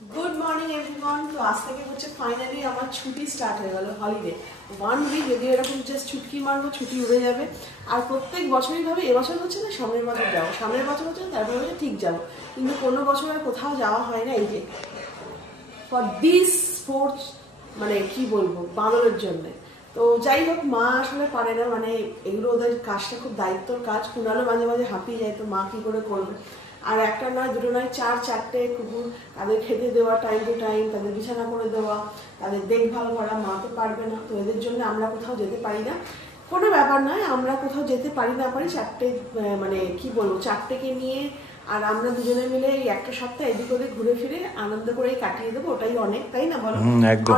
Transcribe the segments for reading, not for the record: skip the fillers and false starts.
Good morning everyone. তো আজ থেকে হচ্ছে ফাইনালি আমার ছুটি স্টার্ট হয়ে গেল, হলিডে 1 উইক। যদি এরকম জাস্ট ছুটকি মারবো, ছুটি উড়ে যাবে। আর প্রত্যেক বছরই ভাবে এবছর হচ্ছে না, সামনের বছর যাবো, সামনের বছর হচ্ছে না, তারপরে হচ্ছে ঠিক যাবো, কিন্তু কোনো বছর আর কোথাও যাওয়া হয় না। এই যে ফর দিস স্পোর্টস, মানে কি বলবো, বাঁদরের জন্যে। তো যাই হোক, মা আসলে পারে না, মানে এগুলো ওদের কাজটা খুব দায়িত্বর কাজ। কুণালও মাঝে মাঝে হাঁপিয়ে যায়, তো মা কী করে করবে। আর একটা নয়, দুটো নয়, 4-4টে কুকুর, তাদের খেতে দেওয়া টাইম টু টাইম, তাদের বিছানা করে দেওয়া, তাদের দেখভাল করা, মা তো পারবে না। তো এদের জন্য আমরা কোথাও যেতে পারি না। কোনো ব্যাপার নয়, আমরা কোথাও যেতে পারি না পারি, 4টে মানে কি বলবো, 4টেকে নিয়ে আর আমরা দুজনে মিলে এই একটা সপ্তাহ এদিক ওদিক ঘুরে ফিরে আনন্দ করে কাটিয়ে দেবো, ওটাই অনেক, তাই না বলো?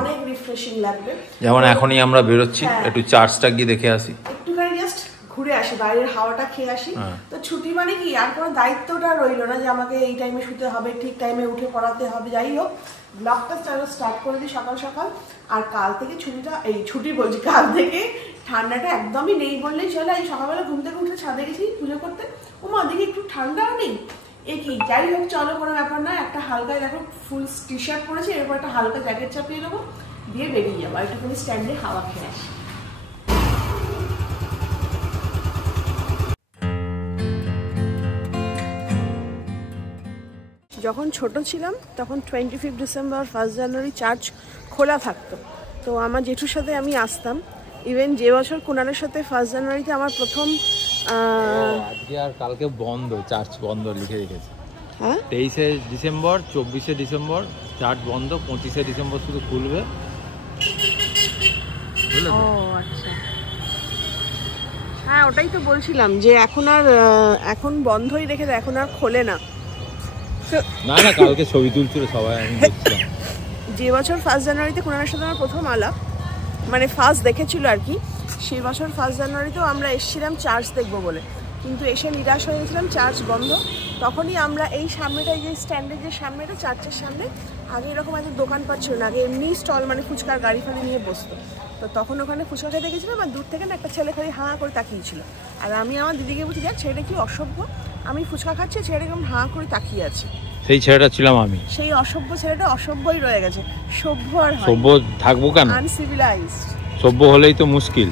অনেক রিফ্রেশিং লাগবে। যেমন এখনই আমরা বেরোচ্ছি, একটু চার্চটা গিয়ে দেখে আসি, একটুখানি জাস্ট ঘুরে আসি, বাইরের হাওয়াটা খেয়ে আসি। তো ছুটি মানে কি, আর কোনো দায়িত্বটা রইলো না যে আমাকে এই টাইমে শুতে হবে, ঠিক টাইমে উঠে পড়াতে হবে। যাই হোক, ব্লগটা স্টার্ট করে দিই সকাল সকাল। আর কাল থেকে ছুটিটা, এই ছুটি বলছি, কাল থেকে ঠান্ডাটা একদমই নেই বললেই চলে। এই সকালবেলা ঘুম থেকে উঠে ছাদে গেছি পুজো করতে, ওমা দিকে একটু ঠান্ডাও নেই, এ কি। যাই হোক, চলো, কোনো ব্যাপার না। একটা হালকা, দেখো ফুল টি শার্ট পরেছি, এরপর একটা হালকা জ্যাকেট চাপিয়ে নেবো, দিয়ে বেরিয়ে যাবো, একটুখানি স্ট্যান্ডে হাওয়া খেয়ে আসি। যখন ছোট ছিলাম তখন 25 ডিসেম্বর, 1 জানুয়ারি চার্চ খোলা থাকতো। তো আমার জেঠুর সাথে আমি আসতাম। ইভেন যে বছর কুণালের সাথে 1 জানুয়ারিতে আমার প্রথম আজকে আর কালকে বন্ধ, চার্চ বন্ধ লিখে রেখেছে। হ্যাঁ, 23শে ডিসেম্বর, 24শে ডিসেম্বর চার্চ বন্ধ, 25শে ডিসেম্বর শুধু খুলবে। ও আচ্ছা, হ্যাঁ ওটাই তো বলছিলাম যে এখন বন্ধই রেখে দেয়, এখন আর খোলে না। না না, কালকে ছবি তুলছিল সবাই, আমি দেখছিলাম। যে বছর 1 জানুয়ারিতে কুণালের সাথে আমার প্রথম আলাপ, মানে ফার্স্ট দেখেছিল আর কি, সেই বছর 1 জানুয়ারিতেও আমরা এসেছিলাম চার্চ দেখবো বলে, কিন্তু এসে নিরাশ হয়ে গেছিলাম, চার্চ বন্ধ। তখনই আমরা এই সামনেটাই, যে স্ট্যান্ডের যে সামনেটা, চার্চের সামনে, আগে এরকম এত দোকানপাট ছিল না, আগে এমনি স্টল, মানে ফুচকার গাড়ি ফাড়ি নিয়ে বসতো। তো তখন ওখানে ফুচকা খেতে গেছিলাম, আর দূর থেকে না একটা ছেলে খালি হাঁ করে তাকিয়েছিল। আর আমি আমার দিদিকে বলছি, দেখ ছেলেটা কি অসভ্য, আমি ফুচকা খাচ্ছি, ছেলেটা এরকম হাঁ করে তাকিয়ে আছে। সেই ছেলেটা ছিলাম আমি। সেই অসভ্য ছেলেটা অসভ্যই রয়ে গেছে, সভ্য আর সভ্য থাকবো কেন? আনসিভিলাইজড। সভ্য হলেই তো মুশকিল।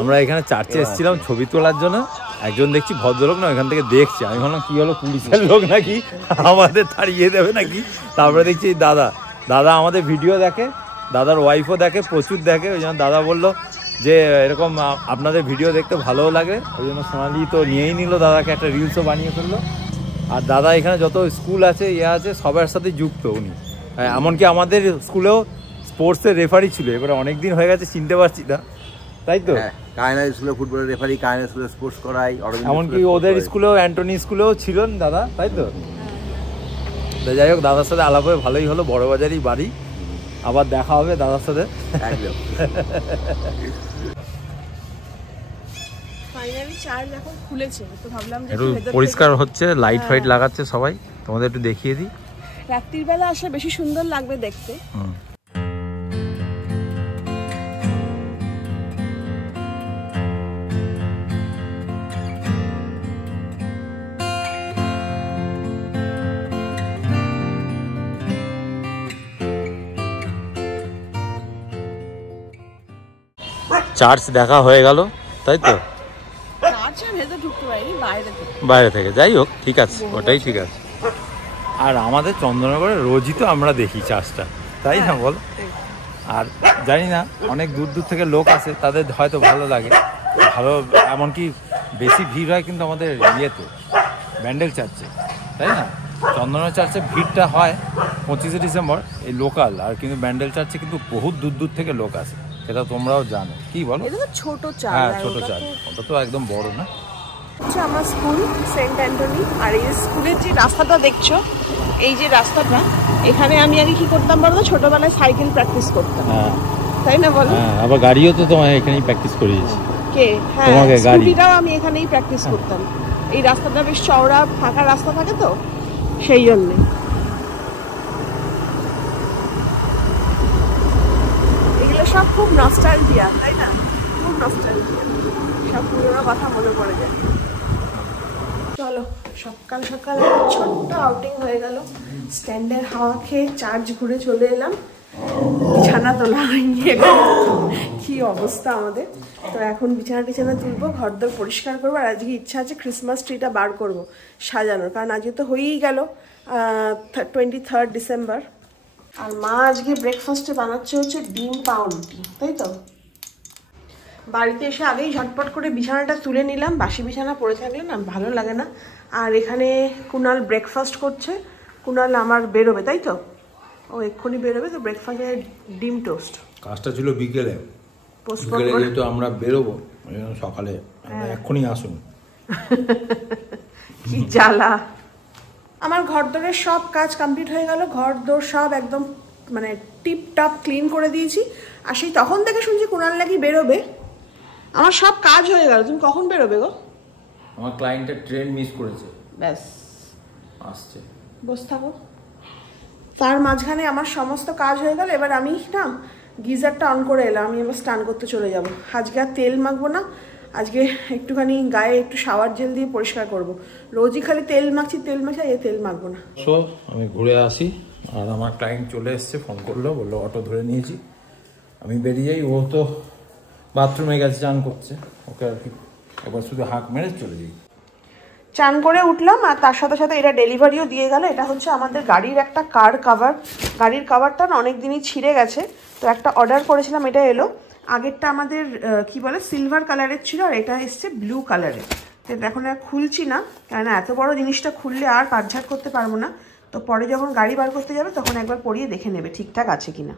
আমরা এখানে চার্চে এসেছিলাম ছবি তোলার জন্য, একজন দেখছি ভদ্রলোক না, এখান থেকে দেখছি, আমি ভাবলাম কি হলো, পুলিশের লোক নাকি, আমাদের তাড়িয়ে দেবে নাকি। তারপরে দেখছি দাদা আমাদের ভিডিও দেখে, দাদার ওয়াইফও দেখে, প্রচুর দেখে। ওই জন্য দাদা বললো যে এরকম আপনাদের ভিডিও দেখতে ভালোও লাগে, ওই জন্য সোনালি তো নিয়েই নিল দাদাকে, একটা রিলসও বানিয়ে ফেললো। আর দাদা এখানে যত স্কুল আছে, আছে, সবার সাথে যুক্ত উনি। এমনকি আমাদের স্কুলেও স্পোর্টসের রেফারি ছিল, এবারে অনেকদিন হয়ে গেছে চিনতে পারছি না, তাই তো? কায়না স্কুলে ফুটবলের রেফারি, কায়না স্কুলে স্পোর্টস করাই, এমনকি ওদের স্কুলেও, অ্যান্টনি স্কুলেও ছিলেন দাদা, তাই তো? যাই হোক, দাদার সাথে আলাপ হয়ে ভালোই হলো, বড়বাজারই বাড়ি, আবার দেখা হবে দাদার সাথে। ফাইনালি চার্চ এখন খুলেছে, তো ভাবলাম যে একটু পরিষ্কার হচ্ছে, লাইট ফাইট লাগাচ্ছে সবাই, তোমাদের একটু দেখিয়ে দিই। রাত্রির বেলা আসলে বেশি সুন্দর লাগবে দেখতে। চার্চ দেখা হয়ে গেল, তাই তো? চার্চের ভেতর ঢুকতে পারিনি, বাইরে থেকে। যাই হোক, ঠিক আছে, ওটাই ঠিক আছে। আর আমাদের চন্দননগরে রোজই তো আমরা দেখি চার্চটা, তাই না বল? আর জানি না, অনেক দূর দূর থেকে লোক আসে, তাদের হয়তো ভালো লাগে, ভালো, এমনকি বেশি ভিড় হয় কিন্তু আমাদের ইয়েতে, ব্যান্ডেল চার্চে, তাই না? চন্দননগর চার্চে ভিড়টা হয় 25শে ডিসেম্বর, এই লোকাল, আর কিন্তু ব্যান্ডেল চার্চে কিন্তু বহুত দূর দূর থেকে লোক আসে, সেটা তোমরাও জানো, কি বলো? এটা তো ছোট চার্চ। হ্যাঁ, ছোট চার্চ, ওটা তো একদম বড় না। হচ্ছে আমার স্কুল সেন্ট অ্যান্টনি, আর এই স্কুলের যে রাস্তাটা দেখছো, এই যে রাস্তাটা, এখানে আমি আগে কি করতাম বলতো, ছোটবেলায় সাইকেল প্র্যাকটিস করতাম। হ্যাঁ, তাই না বলো? হ্যাঁ, আবার গাড়িও তো তোমার এখানেই প্র্যাকটিস করিয়েছি। কে? হ্যাঁ, স্কুটিটাও আমি এখানেই প্র্যাকটিস করতাম। এই রাস্তাটা বেশ চওড়া, ফাঁকা রাস্তা থাকে তো, সেই জন্যে। এগুলো সব খুব নস্টালজিয়া, তাই না? খুব নস্টালজিয়া, সব পুরোনো কথা মনে পড়ে যায়। চলো, সকাল সকাল ছোট্ট আউটিং হয়ে গেল। স্ট্যান্ডের হাওয়া খেয়ে চার্জ ঘুরে চলে এলাম। বিছানা তোলা হয়নি, কি অবস্থা আমাদের। তো এখন বিছানা তুলবো, ঘরদোর পরিষ্কার করবো। আর আজকে ইচ্ছা আছে ক্রিসমাস ট্রিটা বার করবো সাজানোর, কারণ আজকে তো হয়েই গেল 23 ডিসেম্বর। আর মা আজকে ব্রেকফাস্টে বানাচ্ছে হচ্ছে ডিম পাউরুটি, তাই তো। বাড়িতে এসে আগেই ঝটপট করে বিছানাটা তুলে নিলাম, বাসি বিছানা পড়ে থাকলে না ভালো লাগে না। আর এখানে কুনাল ব্রেকফাস্ট করছে, কুনাল আমার বেরোবে, তাই তো, ও এক্ষুনি বেরোবে। তো ব্রেকফাস্টে ডিম টোস্ট। কাজটা ছিল বিকেলে, পোস্টপোন যেহেতু আমরা বেরোবো সকালে, এক্ষুনি আসুন। কি জ্বালা। আমার ঘরদোরের সব কাজ কমপ্লিট হয়ে গেল, ঘরদোর সব একদম মানে টিপ টপ ক্লিন করে দিয়েছি। আর সেই তখন থেকে শুনছি কুনাল নাকি বেরোবে। আমার সব কাজ হয়ে গেল, তুমি কখন বেরোবে গো? আমার ক্লায়েন্টের ট্রেন মিস করেছে, ব্যাস আসছে, বসে থাকো। তার মাঝখানে আমার সমস্ত কাজ হয়ে গেল। এবার আমি না গিজারটা অন করে এলাম, আমি এবার স্নান করতে চলে যাব। আজকে আর তেল মাখবো না, আজকে একটুখানি গায়ে একটু শাওয়ার জেল দিয়ে পরিষ্কার করব। রোজই খালি তেল মাখছি, তেল মাখবো না। সো আমি ঘুরে আসি। আর আমার ক্লায়েন্ট চলে এসছে, ফোন করলো, বললো অটো ধরে নিয়েছি, আমি বেরিয়ে যাই। ও তো বাথরুমে গেছে, চান করছে, ওকে আর কি এবার শুধু হাঁক মেরে চলে যাই। চান করে উঠলাম, আর তার সাথে সাথে এটা ডেলিভারিও দিয়ে গেল। এটা হচ্ছে আমাদের গাড়ির একটা কার কাভার। গাড়ির কাভারটা না অনেক দিনই ছিঁড়ে গেছে, তো একটা অর্ডার করেছিলাম, এটা এলো। আগেরটা আমাদের কি বলে সিলভার কালারের ছিল, আর এটা এসছে ব্লু কালারের। তো এখন আর খুলছি না, কেননা এত বড় জিনিসটা খুললে আর কাটঝাট করতে পারবো না। তো পরে যখন গাড়ি বার করতে যাবে তখন একবার পরিয়ে দেখে নেবে ঠিকঠাক আছে কিনা।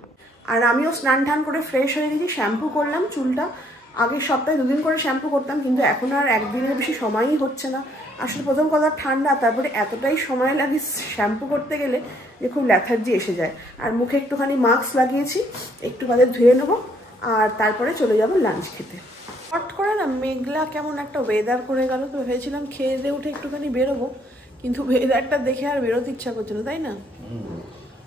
আর আমিও স্নান টান করে ফ্রেশ হয়ে গেছি, শ্যাম্পু করলাম চুলটা। আগের সপ্তাহে 2 দিন করে শ্যাম্পু করতাম, কিন্তু এখন আর একদিনের বেশি সময়ই হচ্ছে না। আসলে প্রথম কথা ঠান্ডা, তারপরে এতটাই সময় লাগে শ্যাম্পু করতে গেলে যে খুব ল্যাথার্জি এসে যায়। আর মুখে একটুখানি মাস্ক লাগিয়েছি, একটু বাদে ধুয়ে নেবো, আর তারপরে চলে যাব লাঞ্চ খেতে। হট করে না মেঘলা কেমন একটা ওয়েদার করে গেল, তো ভেবেছিলাম খেয়ে দিয়ে উঠে একটুখানি বেরোবো, কিন্তু ওয়েদারটা দেখে আর বেরোতে ইচ্ছা করছে না, তাই না।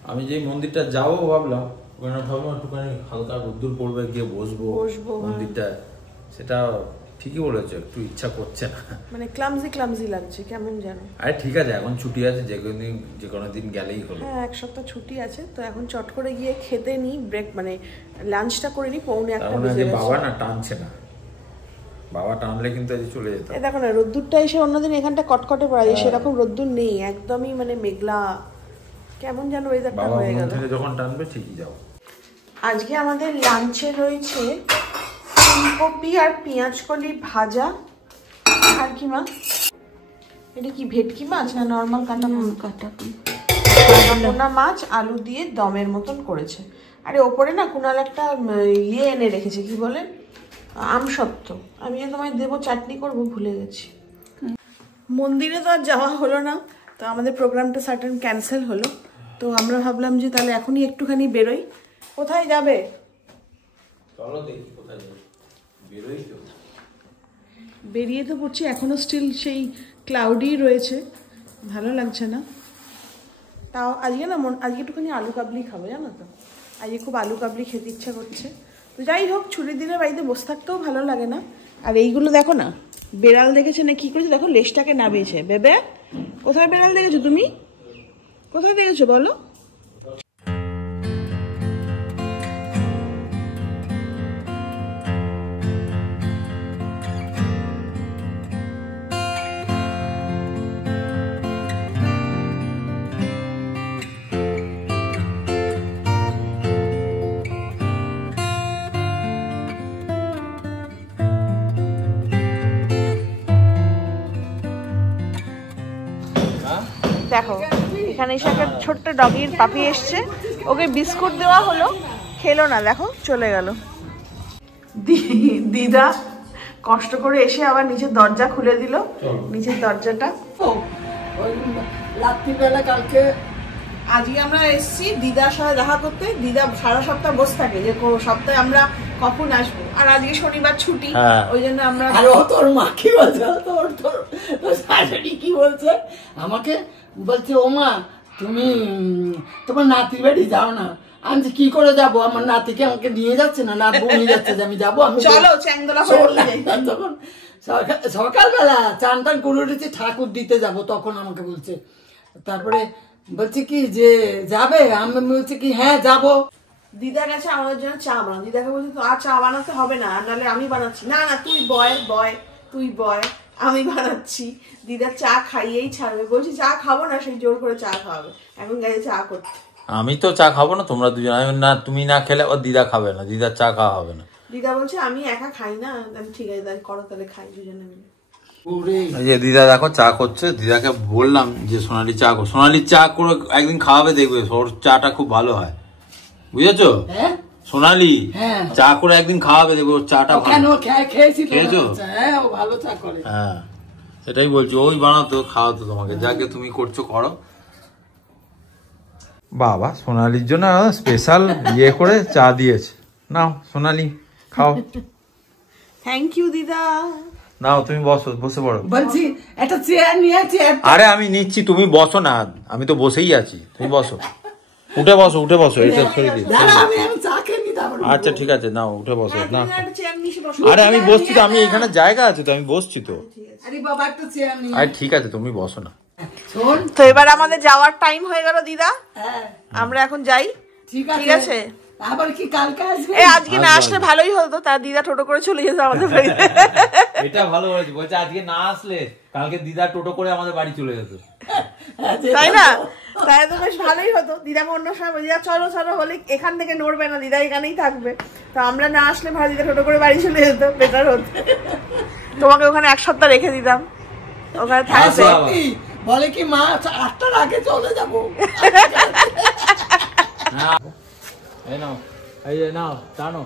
আমি যে মন্দিরটা যাবো ভাবলাম, ওখানে ভাবলাম একটুখানি হালকা রোদ্দুর পড়বে, গিয়ে বসবো মন্দিরটা, সেটা ঠিকই বলেছো, একটু ইচ্ছা করছে না, মানে ক্লামজি লাগছে কেমন যেন। আরে ঠিক আছে, এখন ছুটি আছে, যে কোনো দিন গেলেই হলো। হ্যাঁ, 1 সপ্তাহ ছুটি আছে, তো এখন চট করে গিয়ে খেতে নিই, ব্রেক মানে লাঞ্চটা করে নিই। 1:45 বেজে গেছে। বাবা না টানছে না, বাবা টানলে কিন্তু আজ চলে যেত। এই দেখো না, রোদ্দুরটা এসে অন্যদিন এখানটা কটকটে পড়া যায়, সেরকম রোদ্দুর নেই, একদমই মানে মেঘলা কেমন যেন ওয়েদারটা হয়ে গেল। যখন টানবে ঠিকই যাও। আজকে আমাদের লাঞ্চে রয়েছে ফুলকপি আর পেঁয়াজকলি ভাজা। আর কি মাছ এটা? কি ভেটকি মাছ না নর্মাল কাটা পোনা মাছ আলু দিয়ে দমের মতন করেছে। আরে ওপরে না কুনাল একটা ইয়ে এনে রেখেছে, কি বলে আমসত্ত্ব। আমি তোমায় দেবো, চাটনি করবো, ভুলে গেছি। মন্দিরে তো আর যাওয়া হলো না, তো আমাদের প্রোগ্রামটা সার্টেন ক্যান্সেল হলো। তো আমরা ভাবলাম যে তাহলে এখনই একটুখানি বেরোই। কোথায় যাবে? চলো দেখি কোথায় যাবে, বেরোই তো। বেরিয়ে তো পড়ছি, এখনো স্টিল সেই ক্লাউডি রয়েছে, ভালো লাগছে না। তাও আজকে না আজকে একটুখানি আলু কাবলি খাবো, জানো তো, আজকে খুব আলু কাবলি খেতে ইচ্ছা করছে। তো যাই হোক, ছুটির দিনে বাড়িতে বসে থাকতেও ভালো লাগে না। আর এইগুলো দেখো না, বেড়াল দেখেছে না কি করেছে, দেখো লেজটাকে নামিয়েছে। বেবে, কোথায় বেড়াল দেখেছো তুমি? কোথায় দেখেছো বলো? দেখো এখানে এসে একটা ছোট্ট ডগির পাপি এসছে, ওকে বিস্কুট দেওয়া হলো, খেলো না, দেখো চলে গেল। দিদা কষ্ট করে এসে আবার নিচের দরজা খুলে দিল, নিচের দরজাটা। রাত্রিবেলা কালকে আজকে আমরা এসেছি দিদার সাথে দেখা করতে। দিদা সারা সপ্তাহ বসে থাকে যে সপ্তাহে আমরা কখন আসবো, আর আজকে শনিবার ছুটি, ওই জন্য আমরা। আর ও তোর মা কি বলছে, তোর শাশুড়ি কি বলছে আমাকে, বলছে ও মা তুমি তোমার নাতির বাড়ি যাও না। আমি কি করে যাবো, আমার নাতিকে আমাকে নিয়ে যাচ্ছে না, নাত নিয়ে যাচ্ছে যে আমি যাবো। আমি চলো চ্যাংদোলা তখন সকালবেলা চান টান করে উঠেছি, ঠাকুর দিতে যাব, তখন আমাকে বলছে। তারপরে বলছি কি যে যাবে, আমি বলছি কি হ্যাঁ যাবো। দিদা গেছে আমাদের জন্য চা বানানো, দিদাকে বলছি তো আর চা বানাতে হবে না, নাহলে আমি বানাচ্ছি। না না তুই তুই বয়, আমি বানাচ্ছি। দিদা চা খাইয়েই ছাড়বে, বলছি চা খাবো না, সেই জোর করে চা খাওয়াবে। এখন গেছে চা করতে। আমি তো চা খাবো না, তোমরা দুজন। আমি না, তুমি না খেলে ও দিদা খাবে না, দিদার চা খাওয়া হবে না। দিদা বলছে আমি একা খাই না। আমি ঠিক আছে তাহলে করো, তাহলে খাই দুজনে মিলে। এই যে দিদা দেখো চা করছে। দিদাকে বললাম যে সোনালি চা কর, সোনালি চা করে একদিন খাওয়াবে, দেখবে ওর চাটা খুব ভালো হয়, বুঝেছো? হ্যাঁ সোনালি হ্যাঁ চা করে একদিন খাওয়াবে, দেখবে ওর চাটা কেন ভালো। খেয়েছি তো, খেয়েছো? হ্যাঁ ও ভালো চা করে। হ্যাঁ সেটাই বলছি, ওই বানাতো খাওয়াতো তোমাকে। যাকে তুমি করছো করো। বাবা সোনালির জন্য স্পেশাল ইয়ে করে চা দিয়েছে। নাও সোনালি খাও। থ্যাংক ইউ দিদা। নাও তুমি বসো, বসে পড়ো। বলছি একটা চেয়ার নিয়েছি। আরে আমি নিচ্ছি, তুমি বসো না, আমি তো বসেই আছি, তুমি বসো। উঠে বসো, উঠে বসো, এটা ছেড়ে দিই। আমি চা খেয়ে নি তারপর। আচ্ছা ঠিক আছে, নাও উঠে বসো না। একটা চেয়ার নিয়ে বসো। আরে আমি বসছি তো, আমি এখানে জায়গা আছে তো, আমি বসছি তো। আরে বাবা একটা চেয়ার নিয়ে। আরে ঠিক আছে, তুমি বসো না। শোন, তো এবার আমাদের যাওয়ার টাইম হয়ে গেল দিদা, হ্যাঁ আমরা এখন যাই। ঠিক ঠিক আছে। আবার কি কালকে আসবে? এই আজকে না আসলে ভালোই হতো, তার দিদা টোটো করে চলে যেত আমাদের বাড়িতে। এটা ভালো বলেছি, বলছে আজকে না আসলে কালকে দিদা টোটো করে আমাদের বাড়ি চলে যেত। তাই না? তাই তো বেশ ভালোই হতো। দিদাকে অন্য সময় বলি চলো চলো বলে এখান থেকে নড়বে না, দিদা এখানেই থাকবে। তো আমরা না আসলে ভাই দিদা টোটো করে বাড়ি চলে যেত, বেটার হতো। তোমাকে ওখানে এক সপ্তাহ রেখে দিতাম, ওখানে থাকতে। বলে কি মা 8টার আগে চলে যাবো। এই নাও, এই যে নাও জানো।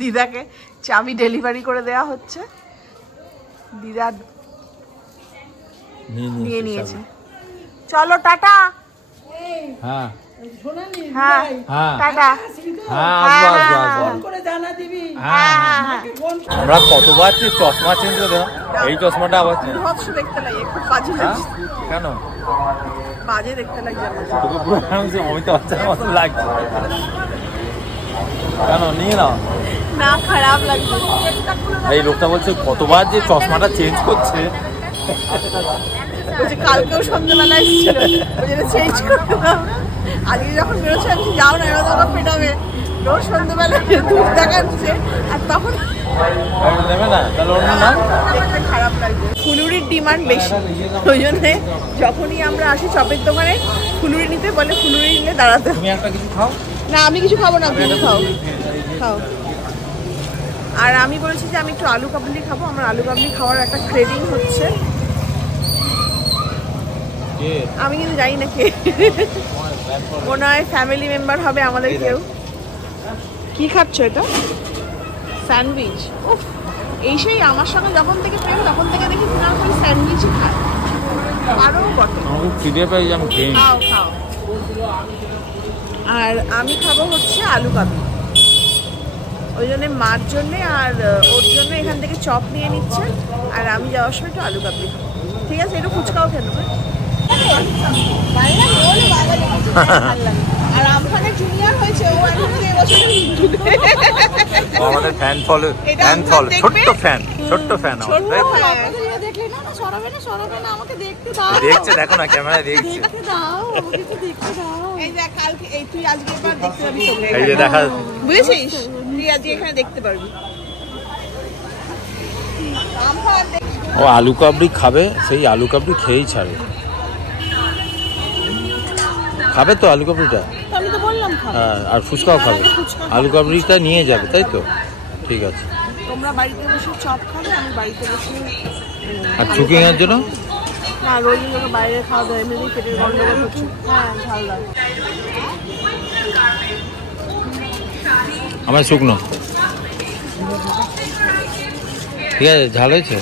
দিদাকে চাবি ডেলিভারি করে দেওয়া হচ্ছে, দিদা নিয়ে নিয়েছে। চলো টাটা। হ্যাঁ শোনালি হ্যাঁ হ্যাঁ টাটা। হ্যাঁ, আসবো আসবো আসবো। ফোন করে জানা দিবি। হ্যাঁ হ্যাঁ। আমরা কতবার যে চশমা চেঞ্জ করে দিলাম, এই চশমাটা আবার change। বিভৎস দেখতে লাগে, খুব বাজে হ্যাঁ? লাগছে, কেন? বাজে দেখতে লাগছে আমার। তোকে পুরো অমিতাভ বচ্চনের মতো লাগছে। কেন নিয়ে নাও। না খারাপ লাগছে। এই লোকটা বলছে কতবার যে চশমাটা চেঞ্জ করছে। বলছে কালকেও সন্ধ্যাবেলা এসেছিল, বলছে চেঞ্জ করে দাও। আজকে যখন বেরোচ্ছে আমি বলছি, যাও না, এরা তো পেটাবে। রোজ সন্ধ্যাবেলা দুধ দেখাচ্ছে, আর তখন নেবে না, তাহলে অন্য নাম। দেখতে খারাপ লাগছে। ফুলুরির ডিমান্ড বেশি, ওই জন্য যখনই আমরা আসি চপের দোকানে ফুলুরি নিতে বলে, ফুলুরি নিলে দাঁড়াতে। তুমি একটা কিছু খাও। না আমি কিছু খাবো না, তুমি খাও খাও। আর আমি বলেছি যে আমি একটু আলু কাবলি খাবো, আমার আলু কাবলি খাওয়ার একটা ক্রেভিং হচ্ছে। আমি কিন্তু জানি না কে, মনে হয় ফ্যামিলি মেম্বার হবে আমাদের কেউ। কি খাচ্ছ এটা? স্যান্ডউইচ। উফ, এই সেই আমার সঙ্গে যখন থেকে প্রেম তখন থেকে দেখি না খালি স্যান্ডউইচই খায়। আরও বটে। আমাকে খিদে পেয়ে আমি খেয়ে নিই। খাও খাও। আর আমি খাবো হচ্ছে আলু কাবলি, ওই জন্য মার জন্যে আর ওর জন্য এখান থেকে চপ নিয়ে নিচ্ছে, আর আমি যাওয়ার সময় একটু আলু কাবলি খাবো। ঠিক আছে, একটু ফুচকাও খেয়ে নেবো। আর আমফানে জুনিয়র হয়েছে, ও এখন 3 বছরের হিন্দু। আমাদের ফ্যান ফলো, ফ্যান ফলো, ছোট্ট ফ্যান, ছোট্ট ফ্যান আমাদের। দেখলে না সরাবে না আমাকে দেখতে দাও। দেখছে, দেখো না ক্যামেরায় দেখছে। দেখতে দাও, আমাকে তো দেখতে দাও। এই দেখ কালকে, এই তুই আজকে এবার দেখতে পাবি তোকে। এই যে দেখা, বুঝেছিস? তুই আজকে এখানে দেখতে পারবি। আমফান ও আলু কাবলি খাবে, সেই আলু কাবলি খেয়েই ছাড়বে। খাবে তো আলু কাবলিটা? আমি তো বললাম খাবো। হ্যাঁ, আর ফুচকাও খাবে। আলু কাবলিটা নিয়ে যাবে, তাই তো? ঠিক আছে। তোমরা বাড়িতে বসে চপ খাবে, আমি বাড়িতে বসে আর চুকিং এর জন্য? না, রোজ যখন বাইরে খাওয়া দাওয়া এমনিতেই পেটের গন্ডগোল হচ্ছে। হ্যাঁ ঝাল লাগে। আমার শুকনো। ঠিক আছে, ঝাল হয়েছে?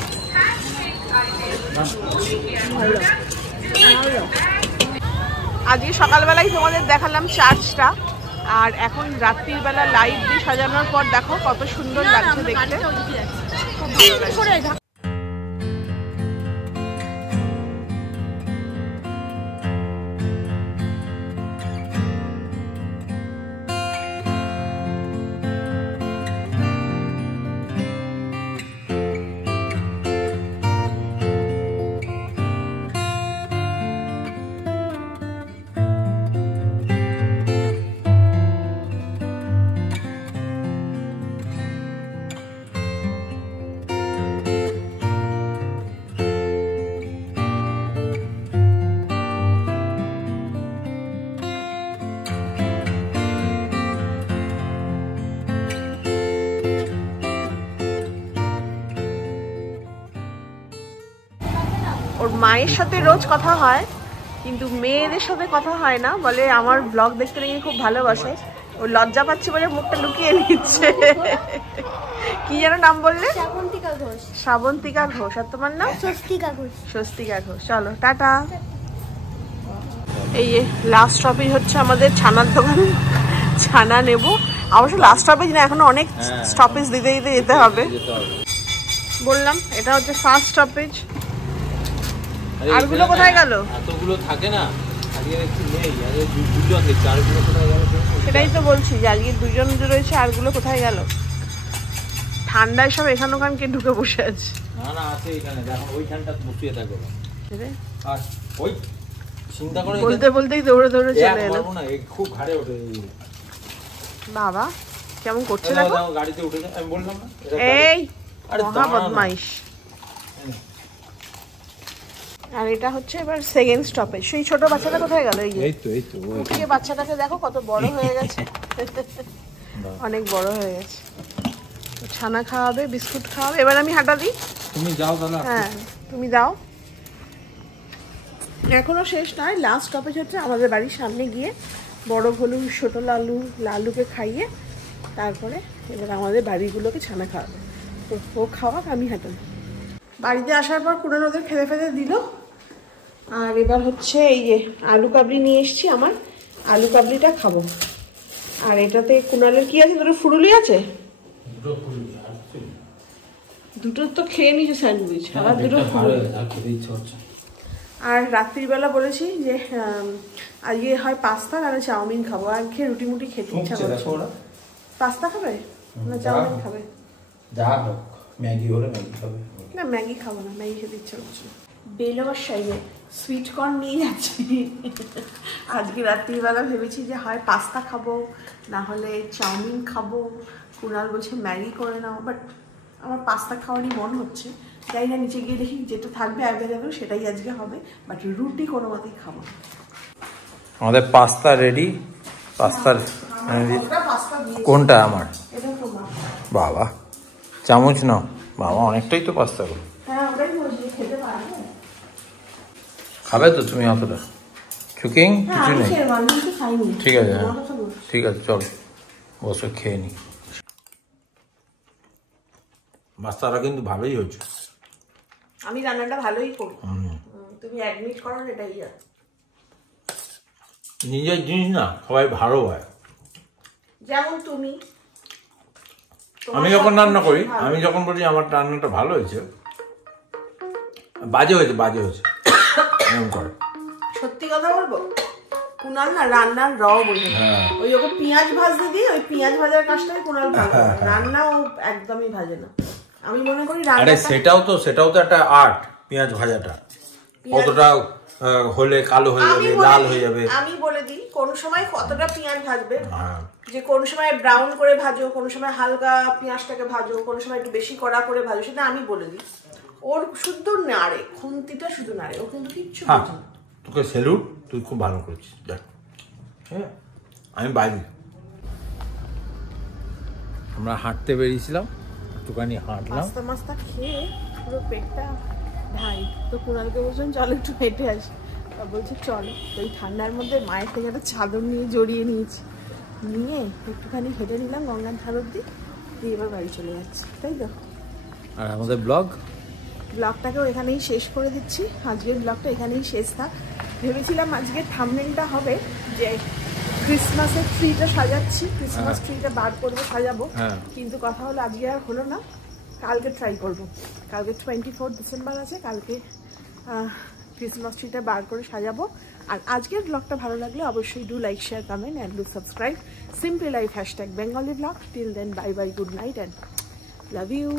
আজকে সকালবেলায় তোমাদের দেখালাম চার্চটা, আর এখন রাত্রির বেলা লাইট দিয়ে সাজানোর পর দেখো কত সুন্দর লাগছে দেখতে। খুব ভালো লাগছে। ওর মায়ের সাথে রোজ কথা হয়, কিন্তু মেয়েদের সাথে কথা হয় না। বলে আমার ব্লগ দেখতে নাকি খুব ভালোবাসে, ও লজ্জা পাচ্ছে বলে মুখটা লুকিয়ে নিচ্ছে। কি যেন নাম বললে? শ্রাবন্তিকা ঘোষ। শ্রাবন্তিকা ঘোষ। আর তোমার নাম? স্বস্তিকা ঘোষ। স্বস্তিকা ঘোষ। চলো টাটা। এই লাস্ট স্টপেজ হচ্ছে আমাদের ছানার দোকান, ছানা নেব। অবশ্য লাস্ট স্টপেজ না, এখনো অনেক স্টপেজ দিতে দিতে যেতে হবে। বললাম এটা হচ্ছে ফার্স্ট স্টপেজ। আরগুলো কোথায় গেল? এতগুলো থাকে না, আজকে একটু নেই, আজকে দুজন দেখছি, আরগুলো কোথায় গেল? সেটাই তো বলছি যে আজকে দুজন রয়েছে, আরগুলো কোথায় গেল? ঠান্ডায় সব এখান ওখানকে ঢুকে বসে আছে। না আছে এখানে, দেখো ওইখানটা বসিয়ে থাকো। আর ওই চিন্তা করে বলতে বলতেই দৌড়ে দৌড়ে চলে এলো। না খুব ঘাড়ে ওঠে বাবা কেমন করছে দেখো। গাড়িতে উঠে আমি বললাম না এই মহা বদমাইশ। আর এটা হচ্ছে এবার সেকেন্ড স্টপেজ। সেই ছোট বাচ্চাটা কোথায় গেল? এই তো উঠিয়ে বাচ্চাটাকে দেখো কত বড় হয়ে গেছে, অনেক বড় হয়ে গেছে। ছানা খাওয়াবে, বিস্কুট খাওয়াবে। এবার আমি হাঁটা দিই, তুমি যাও তাহলে। হ্যাঁ তুমি দাও। এখনো শেষ নয়, লাস্ট স্টপেজ হচ্ছে আমাদের বাড়ির সামনে গিয়ে বড় ভলু ছোট লালুকে খাইয়ে তারপরে এবার আমাদের বাড়িগুলোকে ছানা খাওয়াবে। তো ও খাওয়াক, আমি হাঁটাবো। বাড়িতে আসার পর কুড়ান ওদের খেতে ফেতে দিল। আর এবার হচ্ছে এই যে আলু কাবলি নিয়ে এসছি, আমার আলু কাবলিটা খাবো। আর এটাতে কুনালের কি আছে? দুটো ফুরুলি আছে, দুটো তো খেয়ে নিয়েছে স্যান্ডউইচ, আবার দুটো ফুরুলি। আর রাত্রিবেলা বলেছি যে আজকে হয় পাস্তা না চাউমিন খাবো। আর খেয়ে রুটি মুটি খেতে ইচ্ছা করছে। পাস্তা খাবে না চাউমিন খাবে? যা হোক, ম্যাগি হলে ম্যাগি খাবে। না ম্যাগি খাবো না, ম্যাগি খেতে ইচ্ছা করছে। বেলবাসায় সুইট কর্ন নিয়ে যাচ্ছি। আজকে রাত্রিবেলা ভেবেছি যে হয় পাস্তা খাবো না হলে চাউমিন খাবো। কুনাল বলছে ম্যাগি করে নাও, বাট আমার পাস্তা খাওয়ারই মন হচ্ছে। যাই না, নিচে গিয়ে দেখি যেটা থাকবে অ্যাভেলেবেল সেটাই আজকে হবে, বাট রুটি কোনো মতেই খাবো। আমাদের পাস্তা রেডি। পাস্তার কোনটা? আমার এটা তোমার বাবা চামচ নাও বাবা, অনেকটাই তো পাস্তা করো। হ্যাঁ ওটাই বলছি, খেতে পারবে? খাবে তো তুমি অতটা? কুকিং কিছু নেই? ঠিক আছে, হ্যাঁ ঠিক আছে, চল বসে খেয়ে নি। পাস্তাটা কিন্তু ভালোই হয়েছে। আমি রান্নাটা ভালোই করি, তুমি অ্যাডমিট করো এটাই। নিজের জিনিস না সবাই ভালো হয়। যেমন তুমি, আমি যখন রান্না করি, আমি যখন বলি আমার রান্নাটা ভালো হয়েছে, বাজে হয়েছে এরকম করে। সত্যি কথা বলবো, কুনাল না রান্নার র বলে, ওই ওকে পেঁয়াজ ভাজতে দিই, ওই পেঁয়াজ ভাজার কাজটাই কুনাল ভালো, রান্না ও একদমই ভাজে না। আমি মনে করি আরে সেটাও তো একটা আর্ট, পেঁয়াজ ভাজাটা কতটা হলে কালো হয়ে যাবে, লাল হয়ে যাবে। আমি বলে দিই কোন সময় কতটা পেঁয়াজ ভাজবে, যে কোন সময় ব্রাউন করে ভাজো, কোন সময় হালকা পেঁয়াজটাকে ভাজো, কোন সময় একটু বেশি কড়া করে ভাজো, সেটা আমি বলে দিই। ওর শুদ্ধ নাড়ে, খুন্তিটা শুধু নাড়ে, ও কিন্তু কিচ্ছু বোঝে না। তোকে স্যালুট, তুই খুব ভালো করেছিস। দেখ আমি বাইরে, আমরা হাঁটতে বেরিয়েছিলাম, একটুখানি হাঁটলাম, পাস্তা মাস্তা খেয়ে পুরো পেটটা ভাই। তো কুনালকে বলছেন চলো একটু হেঁটে আসি, বলছে চলো। ওই ঠান্ডার মধ্যে মায়ের থেকে একটা চাদর নিয়ে জড়িয়ে নিয়েছি, নিয়ে একটুখানি হেঁটে নিলাম গঙ্গার ধার অব্দি, দিয়ে এবার বাড়ি চলে যাচ্ছি। তাই তো, আর আমাদের ব্লগটাকেও এখানেই শেষ করে দিচ্ছি। আজকের ব্লগটা এখানেই শেষ থাক। ভেবেছিলাম আজকের থাম্বনেলটা হবে যে ক্রিসমাসের ট্রিটা সাজাচ্ছি, ক্রিসমাস ট্রিটা বার করবো, সাজাবো, কিন্তু কথা হলো আজকে আর হলো না। কালকে ট্রাই করবো। কালকে 24 ডিসেম্বর আছে, কালকে ক্রিসমাস ট্রিটা বার করে সাজাবো। আর আজকের ব্লগটা ভালো লাগলে অবশ্যই do like, share, comment and do subscribe. Simply life #bengali vlog। Till then bye bye, good night and love you.